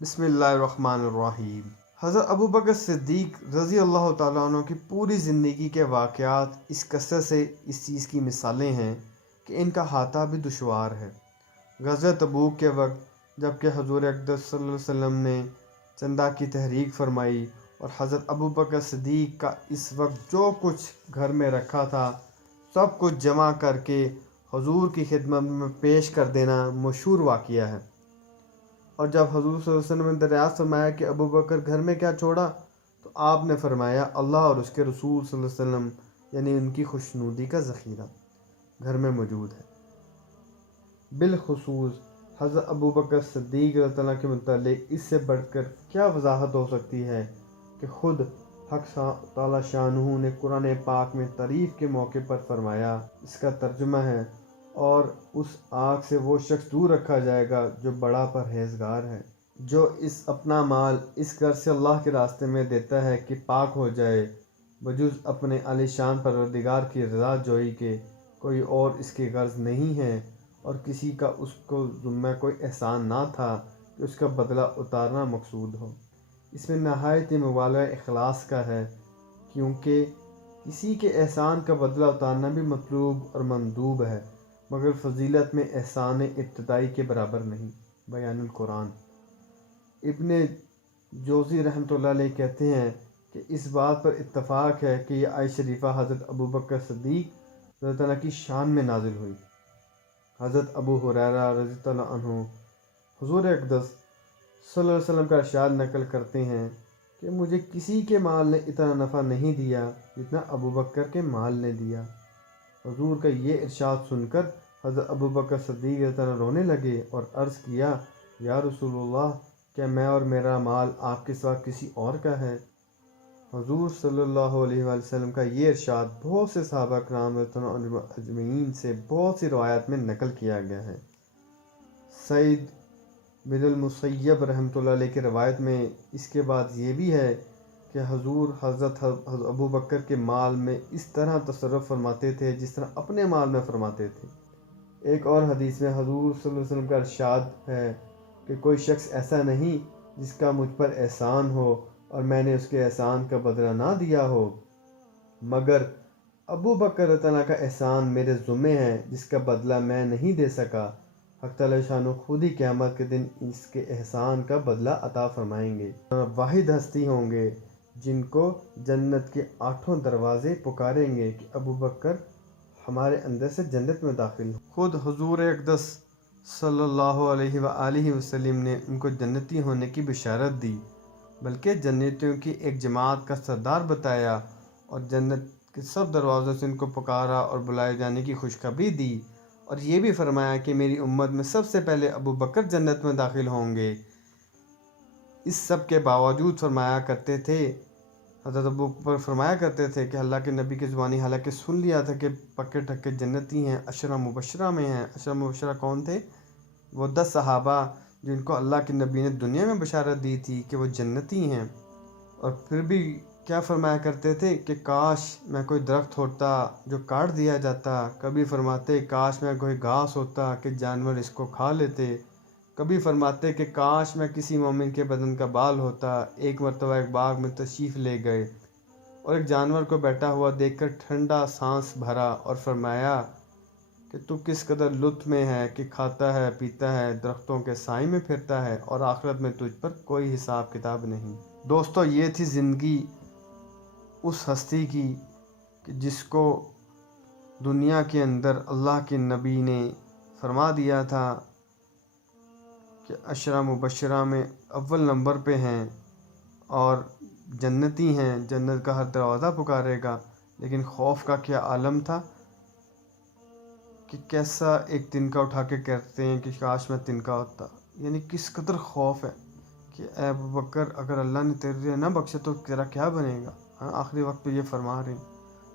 بسم اللہ الرحمن الرحیم۔ حضرت ابوبکر صدیق رضی اللہ تعالیٰ عنہ کی پوری زندگی کے واقعات اس کثرت سے اس چیز کی مثالیں ہیں کہ ان کا احاطہ بھی دشوار ہے۔ غزوہ تبوک کے وقت جب کہ حضور اقدس صلی اللہ علیہ وسلم نے چندہ کی تحریک فرمائی اور حضرت ابوبکر صدیق کا اس وقت جو کچھ گھر میں رکھا تھا سب کچھ جمع کر کے حضور کی خدمت میں پیش کر دینا مشہور واقعہ ہے۔ اور جب حضور صلی اللہ علیہ وسلم نے دریافت فرمایا کہ ابوبکر گھر میں کیا چھوڑا، تو آپ نے فرمایا اللہ اور اس کے رسول صلی اللہ علیہ وسلم یعنی ان کی خوشنودی کا ذخیرہ گھر میں موجود ہے۔ بالخصوص حضرت ابوبکر صدیق رضی اللہ عنہ کے متعلق اس سے بڑھ کر کیا وضاحت ہو سکتی ہے کہ خود حق تعالی شانہ نے قرآن پاک میں تعریف کے موقع پر فرمایا، اس کا ترجمہ ہے اور اس آگ سے وہ شخص دور رکھا جائے گا جو بڑا پرہیزگار ہے، جو اپنا مال اس گھر سے اللہ کے راستے میں دیتا ہے کہ پاک ہو جائے بجز اپنے عالی شان پروردگار کی رضا جوئی کے، کوئی اور اس کی غرض نہیں ہے اور کسی کا اس کو ذمہ کوئی احسان نہ تھا کہ اس کا بدلہ اتارنا مقصود ہو۔ اس میں نہایت مبالغہ اخلاص کا ہے، کیونکہ کسی کے احسان کا بدلہ اتارنا بھی مطلوب اور مندوب ہے، مگر فضیلت میں احسان ابتدائی کے برابر نہیں۔ بیان القرآن۔ ابن جوزی رحمۃ اللہ علیہ کہتے ہیں کہ اس بات پر اتفاق ہے کہ یہ آیت شریفہ حضرت ابوبکر صدیق رضی اللہ عنہ کی شان میں نازل ہوئی۔ حضرت ابو ہریرہ رضی اللہ عنہ حضور اقدس صلی اللہ علیہ وسلم کا ارشاد نقل کرتے ہیں کہ مجھے کسی کے مال نے اتنا نفع نہیں دیا جتنا ابوبکر کے مال نے دیا۔ حضور کا یہ ارشاد سن کر حضرت ابوبکر صدیق رضی اللہ عنہ رونے لگے اور عرض کیا، یا رسول اللہ، کیا میں اور میرا مال آپ کے سوا کسی اور کا ہے؟ حضور صلی اللہ علیہ وآلہ وسلم کا یہ ارشاد بہت سے صحابہ کرام رضی اللہ عنہم اجمعین سے بہت سی روایات میں نقل کیا گیا ہے۔ سعید بن المسیب رحمۃ اللہ علیہ کی روایت میں اس کے بعد یہ بھی ہے کہ حضور حضرت ابوبکر کے مال میں اس طرح تصرف فرماتے تھے جس طرح اپنے مال میں فرماتے تھے۔ ایک اور حدیث میں حضور صلی اللہ علیہ وسلم کا ارشاد ہے کہ کوئی شخص ایسا نہیں جس کا مجھ پر احسان ہو اور میں نے اس کے احسان کا بدلہ نہ دیا ہو، مگر ابوبکر رضی اللہ عنہ کا احسان میرے ذمے ہے جس کا بدلہ میں نہیں دے سکا۔ حق تعالی شانہ خود ہی قیامت کے دن اس کے احسان کا بدلہ عطا فرمائیں گے۔ واحد ہستی ہوں گے جن کو جنت کے 8 دروازے پکاریں گے کہ ابوبکر ہمارے اندر سے جنت میں داخل ہو۔ خود حضور اقدس صلی اللہ علیہ وآلہ وسلم نے ان کو جنتی ہونے کی بشارت دی، بلکہ جنتیوں کی ایک جماعت کا سردار بتایا اور جنت کے سب دروازوں سے ان کو پکارا اور بلائے جانے کی خوشخبری دی، اور یہ بھی فرمایا کہ میری امت میں سب سے پہلے ابوبکر جنت میں داخل ہوں گے۔ اس سب کے باوجود فرمایا کرتے تھے، حضرت ابوبکر فرمایا کرتے تھے کہ اللہ کے نبی کی زبانی حالانکہ سن لیا تھا کہ پکے ٹھکے جنتی ہیں، عشرہ مبشرہ میں ہیں۔ عشرہ مبشرہ کون تھے؟ وہ 10 صحابہ جن کو اللہ کے نبی نے دنیا میں بشارت دی تھی کہ وہ جنتی ہیں، اور پھر بھی کیا فرمایا کرتے تھے کہ کاش میں کوئی درخت ہوتا جو کاٹ دیا جاتا، کبھی فرماتے کاش میں کوئی گھاس ہوتا کہ جانور اس کو کھا لیتے، کبھی فرماتے کہ کاش میں کسی مومن کے بدن کا بال ہوتا۔ ایک مرتبہ ایک باغ میں تشریف لے گئے اور ایک جانور کو بیٹھا ہوا دیکھ کر ٹھنڈا سانس بھرا اور فرمایا کہ تو کس قدر لطف میں ہے کہ کھاتا ہے، پیتا ہے، درختوں کے سائے میں پھرتا ہے اور آخرت میں تجھ پر کوئی حساب کتاب نہیں۔ دوستو، یہ تھی زندگی اس ہستی کی کہ جس کو دنیا کے اندر اللہ کے نبی نے فرما دیا تھا کہ عشرہ مبشرہ میں اول نمبر پہ ہیں اور جنتی ہیں، جنت کا ہر دروازہ پکارے گا۔ لیکن خوف کا کیا عالم تھا کہ کیسا ایک تنکا اٹھا کے کہتے ہیں کہ کاش میں تنکا ہوتا، یعنی کس قدر خوف ہے کہ اے ابوبکر اگر اللہ نے تیرے نہ بخشے تو تیرا کیا بنے گا۔ آخری وقت پہ یہ فرما رہے ہیں۔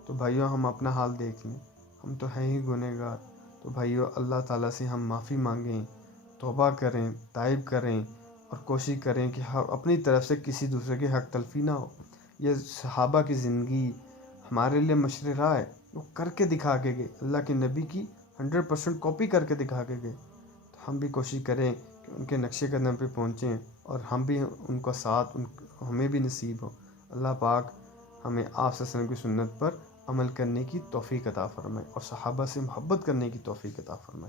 تو بھائیو، ہم اپنا حال دیکھ لیں، ہم تو ہیں ہی گنہگار۔ تو بھائیو، اللہ تعالیٰ سے ہم معافی مانگیں، توبہ کریں، تائب کریں اور کوشش کریں کہ اپنی طرف سے کسی دوسرے کی حق تلفی نہ ہو۔ یہ صحابہ کی زندگی ہمارے لیے مشرِ راہ ہے، وہ کر کے دکھا کے گئے، اللہ کے نبی کی 100% کاپی کر کے دکھا کے گئے۔ تو ہم بھی کوشش کریں کہ ان کے نقشے قدم پہ پہنچیں اور ہم بھی ان کا ساتھ ہمیں بھی نصیب ہو۔ اللہ پاک ہمیں آپ صلی اللہ علیہ وسلم کی سنت پر عمل کرنے کی توفیق عطا فرمائے اور صحابہ سے محبت کرنے کی توفیق عطا فرمائے۔